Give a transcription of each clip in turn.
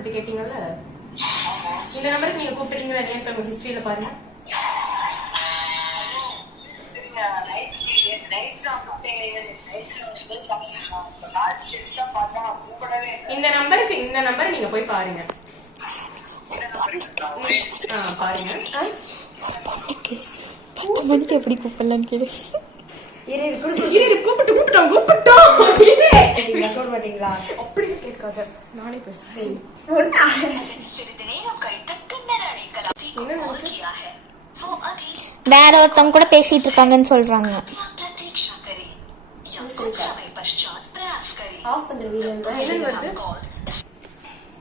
சொல்லிட்டு கேட்டீங்கல்ல, இந்த நம்பருக்கு நீங்க கூப்பிட்டுருக்கீங்களா இல்லையா உங்க ஹிஸ்டரியில பாருங்க. இந்த நம்பரை நீங்க போய் பாருங்க. பாருங்க எப்படி கூப்பிடலாம் கேளு. அப்படி கேட்காத, நானே பேசுறேன். வேற ஒருத்தவங்க கூட பேசிட்டு இருக்காங்கன்னு சொல்றாங்க.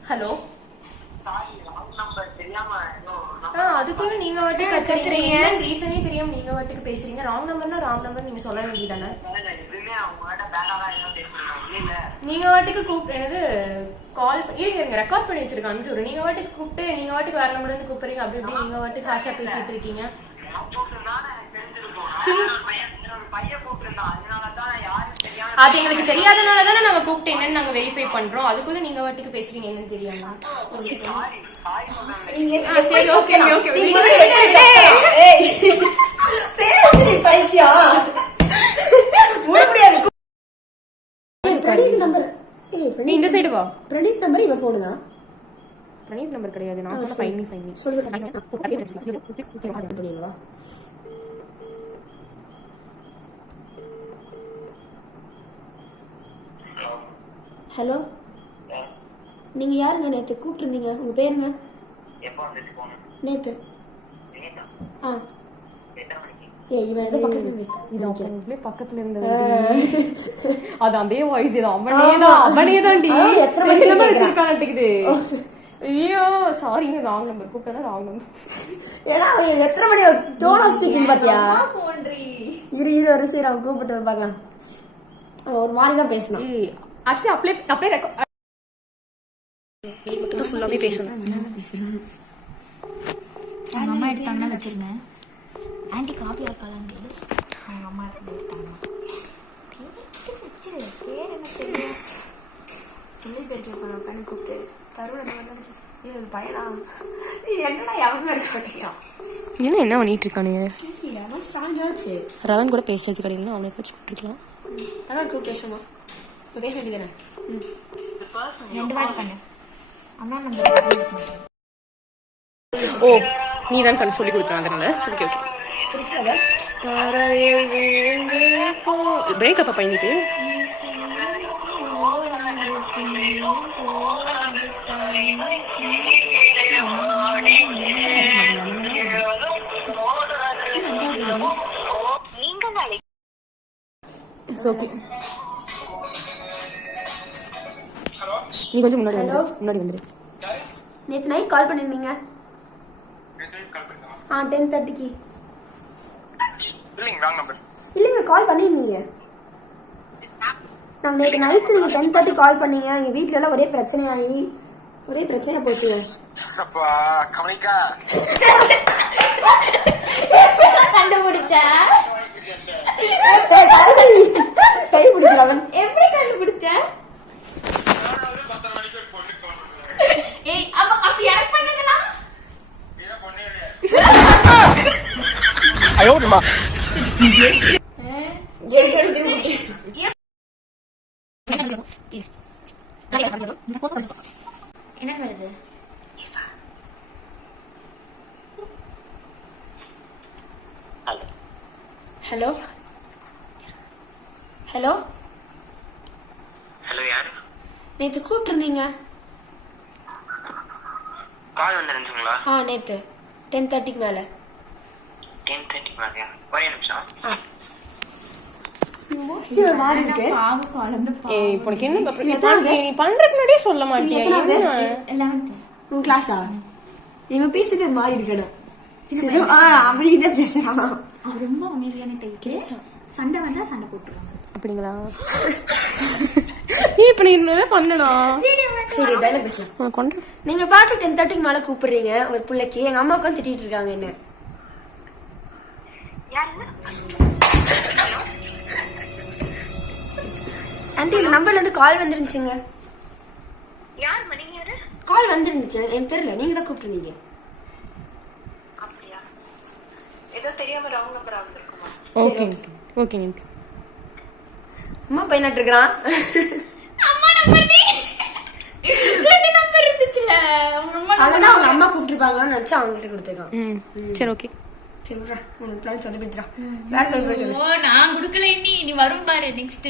ஹலோ, அதுக்குள்ள நீங்க வாட்டுக்கு கத்துறீங்க. ரீசனே தெரியாம நீங்க வாட்டுக்கு பேசுறீங்க. ராங் நம்பர்னா ராங் நம்பர் நீங்க சொல்ல வேண்டியதானே. நீங்க வாட்டுக்கு கூப்பிட்டு கால் இருங்க, ரெக்கார்ட் பண்ணி வச்சிருக்கேன் அனுப்பிச்சு. நீங்க வாட்டுக்கு கூப்பிட்டு நீங்க வாட்டுக்கு வேற நம்பர்ல இருந்து கூப்பிடுறீங்க. அப்படி இப்படி நீங்க வாட்டுக்கு ஹாஷா பேசிட்டு இருக்கீங்க. அது எங்களுக்கு தெரியாதனாலதானே நாங்க கூப்பிட்டு என்னன்னு நாங்க வெரிஃபை பண்றோம். அதுக்குள்ள நீங்க வாட்டுக்கு பேசுறீங்க என்னன்னு தெரியாம. சரி, ஓகே ஓகே. இந்த சைடு வா. பிரணீத் நம்பர் இவ போன் தான். பிரணீத் நம்பர் கிடையாது, நான் சொன்ன ஃபைன் மீ சொல்லுங்க. ஹலோ, நீங்க யாருங்க? நேத்து கூப்பிட்டுருந்தீங்க, உங்க பேருங்க? நேத்து இவன் ஏதோ பக்கத்துல இருந்தது. அது அதே வாய்ஸ் ஏதோ அவனேதான்டி. ஐயோ சாரி, ராங் நம்பர் கூப்பிட்டா. ராங் நம்பர் ஏன்னா அவன் எத்தனை மணி டோன் ஆஃப் ஸ்பீக்கிங் பாத்தியா? இரு ஒரு சரி அவன் கூப்பிட்டு பாக்கலாம். அவன் ஒரு மாதிரி தான் பேசணும். ஆக்சுவலி அப்ளை ஃபுல்லாவே பேசணும். அவங்க அம்மா எடுத்தாங்கன்னா வச்சிருங்க. ஆன்டி காப்பி இருக்கலாம். அவங்க அம்மா எடுத்தாங்க. பேர் என்ன தெரியும்? என்ன பேர் கேட்பான் உட்காந்து கூப்பிட்டு தருணம் பயனா என்னடா எவன் இருக்க மாட்டேங்கிறான். என்ன பண்ணிட்டு இருக்கானுங்க? சாயங்காலாச்சு ரவன் கூட பேசுறது கிடையாது. அவனை வச்சு கூப்பிட்டுருக்கலாம். ரவன் கூப்பிட்டு பேசுமா? இப்போ பேச வேண்டியதானே? 2 வாட்டி பண்ணு. அம்மா நம்பர் ஓ, நீ தான் பண்ண சொல்லி கொடுக்குறான். அதனால ஓகே ஓகே. பிரேக்கப் பண்ணிட்டு நீ கொஞ்சம் முன்னாடி வந்துரு. நேற்று நைட் கால் பண்ணிருந்தீங்க. 10:30க்கு. இல்லைங்க, கால் பண்ணிருந்தீங்க. நாங்க நேற்று நைட் நீங்க 10:30 கால் பண்ணீங்க. எங்க வீட்டுல எல்லாம் ஒரே பிரச்சனையா போச்சு. கண்டுபிடிச்சா கை பிடிக்கிறவன் எப்படி கண்டுபிடிச்ச? அப்படி எனக்கு பண்ணுங்கண்ணா. என்ன வருது? ஹலோ ஹலோ ஹலோ, யாரு? நேத்து கூப்பிட்டு இருந்தீங்க. கால் வந்துருந்துங்களா? நேத்து 10:30க்கு மேல. 10:30 மேலயா? ஒரே நிமிஷம். நீ பண்றதுக்கு முன்னாடியே சொல்ல மாட்டியா? உன் கிளாஸா? இவன் பேசுறது மாறி இருக்கணும். அமைதியா பேசுறான். ரொம்ப அமைதியான டைப். சண்டை வந்தா சண்டை போட்டுருவாங்க. அப்படிங்களா? இப்ப நீ பண்ணலாம். சரி, டைலாக் பேசலாம். நீங்க பாட்டு 10:30க்கு மேல கூப்பிடுறீங்க ஒரு பிள்ளைக்கு. எங்க அம்மா உட்காந்து திட்டிட்டு இருக்காங்க என்ன. ஆண்டி, இந்த நம்பர்ல இருந்து கால் வந்துருந்துச்சுங்க. கால் வந்துருந்துச்சு எனக்கு தெரியல, நீங்க தான் கூப்பிட்டுருந்தீங்க. அப்படியா? ஏதோ தெரியாம ராங் நம்பர் வந்திருக்குமா? Okay okay. அம்மா பையன் இருக்கிறான். அம்மா நம்பர் நீ 2 நம்பர் இருந்துச்சுல. அதான் அவங்க அம்மா கூப்பிட்டுருப்பாங்கன்னு நினைச்சு அவங்க கிட்ட கொடுத்துருக்கான். சரி ஓகே. சரி விட்றா, உனக்கு பிளான் சொல்லி கொடுத்துறா. வேற பேர் சொல்லு. ஓ நான் குடுக்கல நீ வரும் பாரு. நெக்ஸ்ட்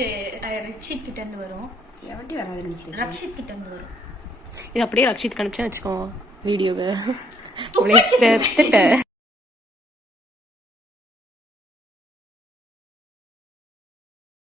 ரக்ஷித் கிட்ட இருந்து வரும். எவன்டி வராது நினைக்கிறேன். ரக்ஷித் கிட்ட இருந்து வரும். இது அப்படியே ரக்ஷித் கணிச்சா வச்சுக்கோ வீடியோவை செத்துட்ட.